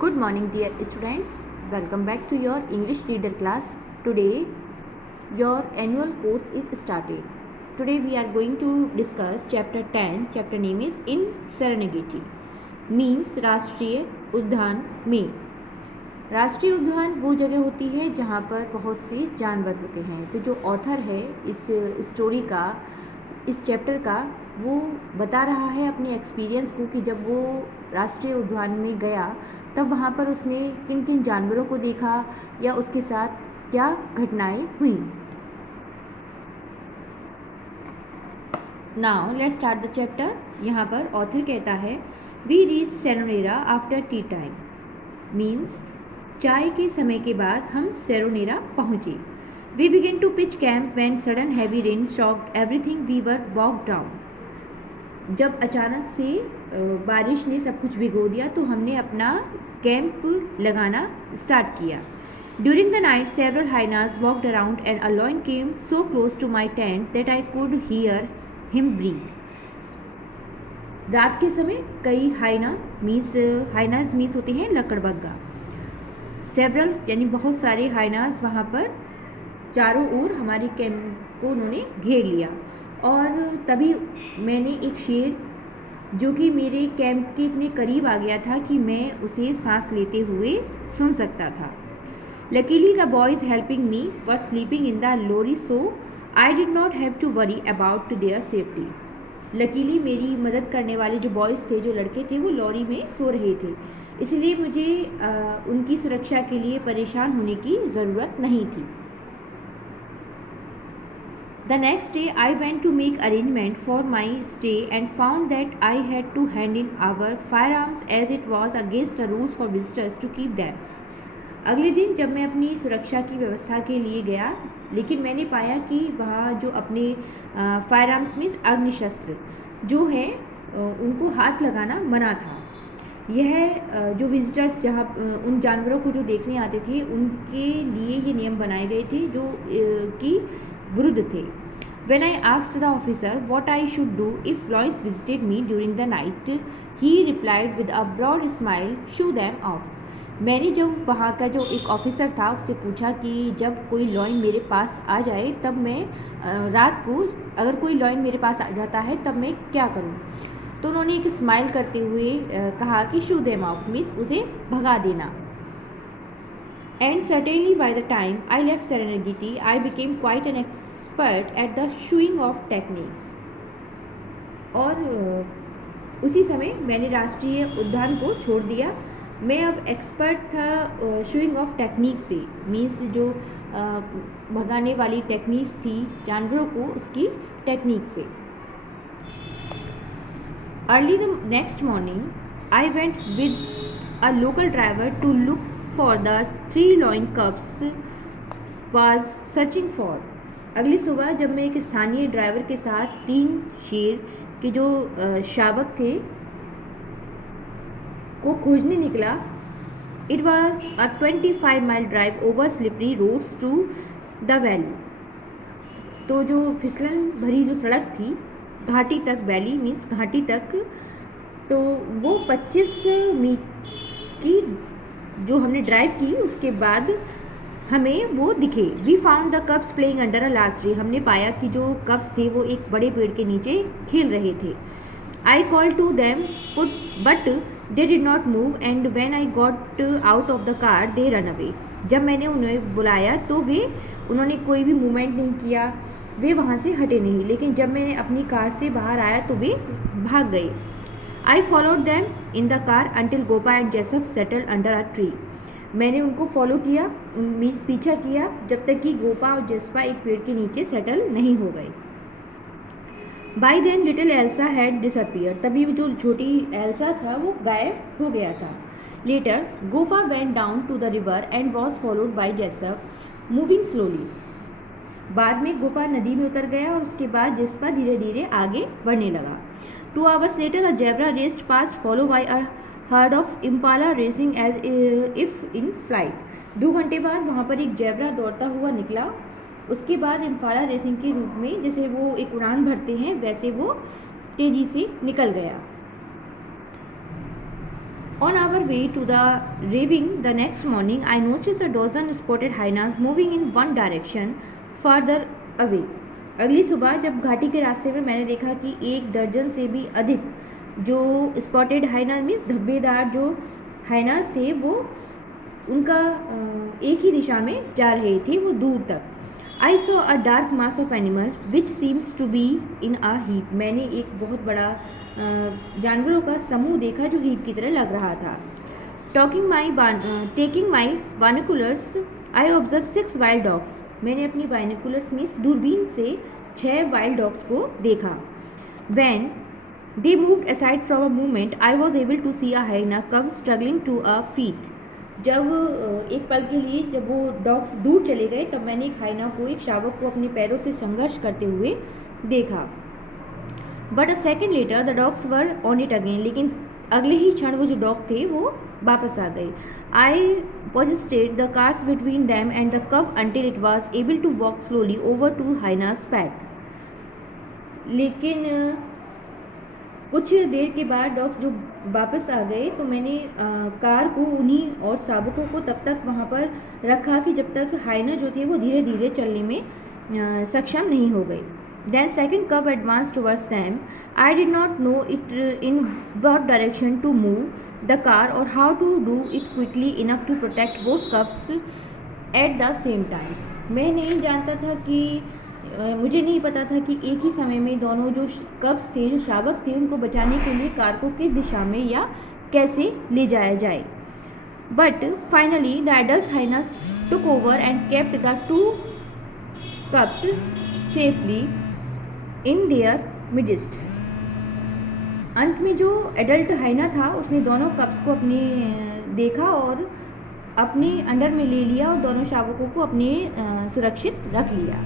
Good morning, dear students. Welcome back to your English reader class. Today, your annual course is started. Today, we are going to discuss chapter 10. Chapter name is In Serengeti. Means राष्ट्रीय उद्यान में। राष्ट्रीय उद्यान वो जगह होती है जहाँ पर बहुत से जानवर होते हैं। तो जो ऑथर है इस स्टोरी का, इस चैप्टर का, वो बता रहा है अपने एक्सपीरियंस को कि जब वो राष्ट्रीय उद्यान में गया तब वहाँ पर उसने किन किन जानवरों को देखा या उसके साथ क्या घटनाएं हुई। Now let's start the chapter. यहाँ पर ऑथर कहता है we reach Seronera after tea time. Means चाय के समय के बाद हम सेरोनेरा पहुँचे। We began to pitch camp when sudden heavy rain shocked everything we were walk down. जब अचानक से बारिश ने सब कुछ भिगो दिया तो हमने अपना कैंप लगाना स्टार्ट किया। During the night several hyenas walked around and a lion came so close to my tent that I could hear him breathe. रात के समय कई हाइनास मीन्स होते हैं लकड़बग्गा। सेवरल यानी बहुत सारे हाइनास वहाँ पर चारों ओर हमारे कैंप को उन्होंने घेर लिया और तभी मैंने एक शेर जो कि मेरे कैंप के इतने करीब आ गया था कि मैं उसे सांस लेते हुए सुन सकता था। Luckily the boys helping me were sleeping in the lorry so I did not have to worry about their safety. Luckily मेरी मदद करने वाले जो बॉयज़ थे, जो लड़के थे, वो लॉरी में सो रहे थे, इसलिए मुझे उनकी सुरक्षा के लिए परेशान होने की ज़रूरत नहीं थी। The next day I went to make arrangement for my stay and found that I had to hand in our firearms as it was against the rules for visitors to keep them. अगले दिन जब मैं अपनी सुरक्षा की व्यवस्था के लिए गया, लेकिन मैंने पाया कि वहाँ जो अपने फायरआर्म्स मीन्स अग्निशस्त्र जो हैं उनको हाथ लगाना मना था। यह जो विजिटर्स जहाँ उन जानवरों को जो देखने आते थे उनके लिए ये नियम बनाए गए थे जो कि विरुद्ध थे। When I asked the officer what I should do if lions visited me during the night, he replied with a broad smile, "Shoo them off." मैंने जब वहाँ का जो एक ऑफिसर था उससे पूछा कि जब कोई लॉयन मेरे पास आ जाए तब मैं रात को अगर कोई लॉयन मेरे पास आ जाता है तब मैं क्या करूँ, तो उन्होंने एक स्माइल करते हुए कहा कि शू देम ऑफ मीन्स उसे भगा देना। And certainly by the time I left Serengeti, I became quite an expert at the shooing of techniques. और उसी समय मैंने राष्ट्रीय उद्यान को छोड़ दिया। मैं अब एक्सपर्ट था शूइंग ऑफ टेक्निक से, मीन्स जो भगाने वाली टेक्निक्स थी जानवरों को, उसकी टेक्निक से। Early the next morning, I went with a local driver to look for the 3 lion cubs was searching for. अगली सुबह जब मैं एक स्थानीय ड्राइवर के साथ 3 शेर के जो शावक थे को खोजने निकला। It was a 25-mile drive over slippery roads to the valley. तो जो फिसलन भरी जो सड़क थी घाटी तक, वैली मीन्स घाटी तक, तो वो 25 मील की जो हमने ड्राइव की उसके बाद हमें वो दिखे। We found the cubs playing under a large tree. हमने पाया कि जो कप्स थे वो एक बड़े पेड़ के नीचे खेल रहे थे। I call to them but they did not move and when I got out of the car they run away. जब मैंने उन्हें बुलाया तो उन्होंने कोई भी मूवमेंट नहीं किया, वे वहाँ से हटे नहीं, लेकिन जब मैंने अपनी कार से बाहर आया तो वे भाग गए। I followed them in the car until Gopa and Joseph settled under a tree. मैंने उनको फॉलो किया, पीछा किया जब तक कि गोपा और जेसपा एक पेड़ के नीचे सेटल नहीं हो गए। By then little Elsa had disappear. तभी जो छोटी एल्सा था वो गायब हो गया था। Later Gopa went down to the river and was followed by Jespah moving slowly. बाद में गोपा नदी में उतर गया और उसके बाद जेसपा धीरे धीरे आगे बढ़ने लगा। 2 hours later a zebra raced past followed by a herd of impala racing as if in flight. 2 घंटे बाद वहाँ पर एक जेब्रा दौड़ता हुआ निकला। उसके बाद इम्पाला रेसिंग के रूप में जैसे वो एक उड़ान भरते हैं वैसे वो तेज़ी से निकल गया। On our way to the ravine the next morning, I noticed a dozen spotted hyenas moving in one direction further away. अगली सुबह जब घाटी के रास्ते में मैंने देखा कि एक दर्जन से भी अधिक जो स्पॉटेड हाइना मीन्स धब्बेदार जो हाइनास थे वो उनका एक ही दिशा में जा रहे थे, वो दूर तक. I saw a dark mass of animal which seems to be in a heap. मैंने एक बहुत बड़ा जानवरों का समूह देखा जो हीप की तरह लग रहा था. Taking my binoculars I observe 6 wild dogs. मैंने अपनी बाइनोकुलर्स में दूरबीन से 6 वाइल्ड डॉग्स को देखा. When they moved aside from a movement I was able to see a hyena cub struggling to a feet. जब एक पल के लिए जब वो डॉग्स दूर चले गए तब मैंने एक हाइना को, एक शावक को अपने पैरों से संघर्ष करते हुए देखा. But a second later the dogs were on it again. लेकिन अगले ही क्षण वो जो डॉग थे वो वापस आ गए. I positioned the cars between them and the cub until it was able to walk slowly over to hyenas pack. लेकिन कुछ देर के बाद डॉग्स जो वापस आ गए तो मैंने कार को उन्हीं और शावकों को तब तक वहाँ पर रखा कि जब तक हाइना जो थे वो धीरे धीरे चलने में सक्षम नहीं हो गए. Then second cub advanced towards them. I did not know it in what direction to move the car or how to do it quickly enough to protect both cubs at the same times. मैं नहीं जानता था कि मुझे नहीं पता था कि एक ही समय में दोनों जो कब्स थे, जो शावक थे, उनको बचाने के लिए कार को किस दिशा में या कैसे ले जाया जाए. But finally the adult hyenas took over and kept the 2 cubs safely in their midst. अंत में जो एडल्ट हाइना था उसने दोनों कप्स को अपने देखा और अपने अंडर में ले लिया और दोनों शावकों को अपने सुरक्षित रख लिया.